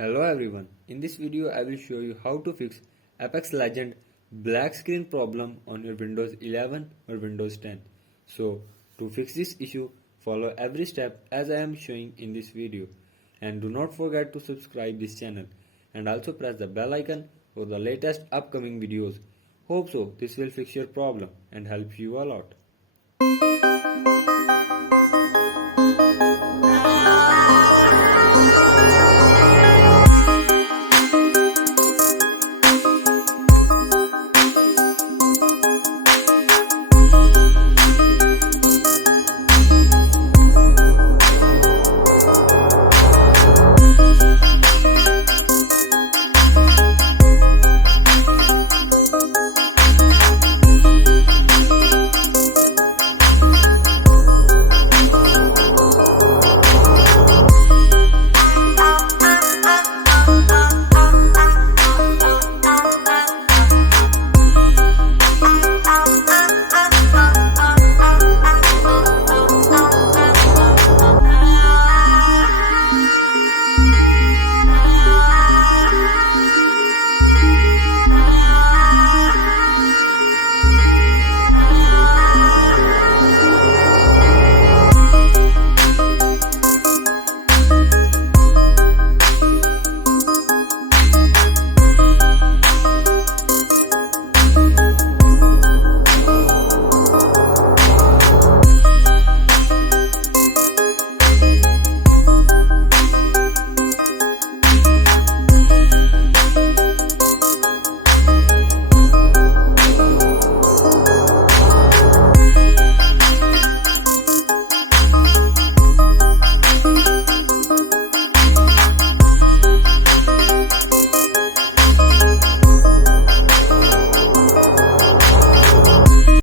Hello everyone, in this video I will show you how to fix Apex Legends black screen problem on your Windows 11 or Windows 10. So to fix this issue, follow every step as I am showing in this video, and do not forget to subscribe this channel and also press the bell icon for the latest upcoming videos. Hope so this will fix your problem and help you a lot.